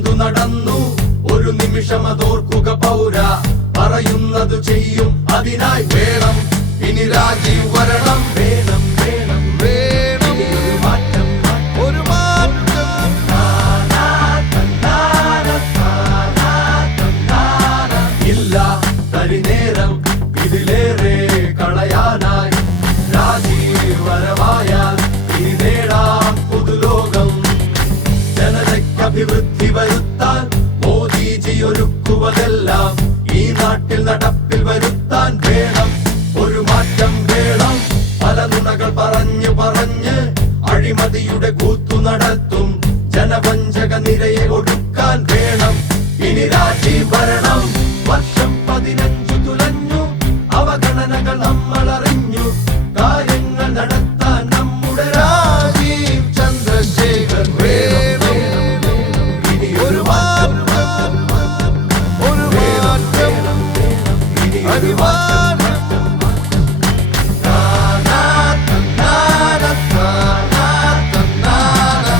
എന്തു നടന്നു? ഒരു നിമിഷം അതോർക്കുക പൗര. പറയുന്നത് ചെയ്യും അതിനായി വേണം. ഇനി രാജീവ് വരണം. വേണം വേണം പറഞ്ഞു പറഞ്ഞ് അഴിമതിയുടെ കൂത്തു നടത്തും. ജനവഞ്ചക നിരയെ ഒടുക്കാൻ വേണം. ഇനി രാജി ഭരണം വർഷം പതിനഞ്ചു തുലഞ്ഞു. അവഗണനകൾ നമ്മൾ അറിഞ്ഞു